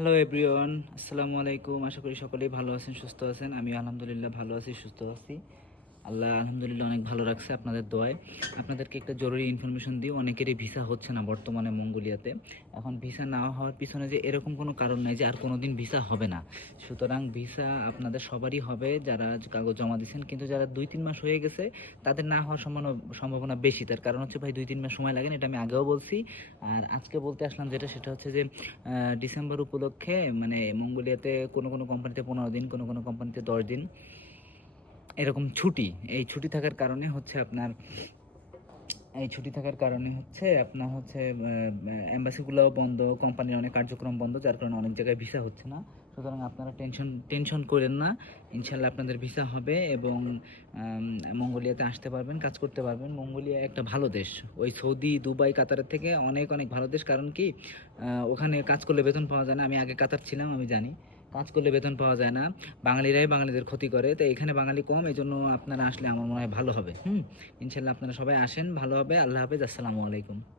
Hello everyone আসসালামু আলাইকুম আশা করি সকলেই ভালো আছেন, সুস্থ আছেন। আমি আলহামদুলিল্লাহ ভালো আছি, সুস্থ আছি। আল্লাহ আলহামদুলিল্লাহ অনেক ভালো রাখছে আপনাদের দোয়ায়। আপনাদেরকে একটা জরুরি ইনফরমেশন দিই অনেকেরই ভিসা হচ্ছে না বর্তমানে মঙ্গোলিয়াতে। এখন ভিসা না হওয়ার পিছনে যে এরকম কোনো কারণ নাই যে আর কোনো দিন ভিসা হবে না। সুতরাং ভিসা আপনাদের সবারই হবে যারা কাগজ জমা দিয়েছেন কিন্তু যারা দুই তিন মাস হয়ে গেছে তাদের না হওয়ার সম্ভাবনা সম্ভাবনা বেশি। তার কারণ হচ্ছে ভাই দুই তিন মাস সময় লাগে না, এটা আমি আগেও বলছি। আর আজকে বলতে আসলাম যেটা সেটা হচ্ছে যে ডিসেম্বর উপলক্ষে মানে মঙ্গোলিয়াতে কোনো কোনো কোম্পানিতে পনেরো দিন কোনো কোনো কোম্পানিতে দশ দিন। এরকম ছুটি, এই ছুটি থাকার কারণে হচ্ছে আপনার, এই ছুটি থাকার কারণে হচ্ছে আপনার হচ্ছে এম্বাসিগুলোও বন্ধ কোম্পানির অনেক কার্যক্রম বন্ধ, যার কারণে অনেক জায়গায় ভিসা হচ্ছে না। সুতরাং আপনারা টেনশন টেনশন করেন না। ইনশাল্লাহ আপনাদের ভিসা হবে এবং মঙ্গোলিয়াতে আসতে পারবেন, কাজ করতে পারবেন। মঙ্গোলিয়া একটা ভালো দেশ। ওই সৌদি, দুবাই, কাতারের থেকে অনেক অনেক ভালো দেশ। কারণ কি ওখানে কাজ করলে বেতন পাওয়া যায় না। আমি আগে কাতার ছিলাম, আমি জানি। কাজ করলে বেতন পাওয়া যায় না। বাঙালিরাই বাঙালিদের ক্ষতি করে। তো এখানে বাঙালি কম এই জন্য আপনারা আসলে আমার মনে হয় ভালো হবে। হুম? ইনশাল্লাহ আপনারা সবাই আসেন, ভালো হবে। আল্লাহ হাফেজ, আসসালামু আলাইকুম।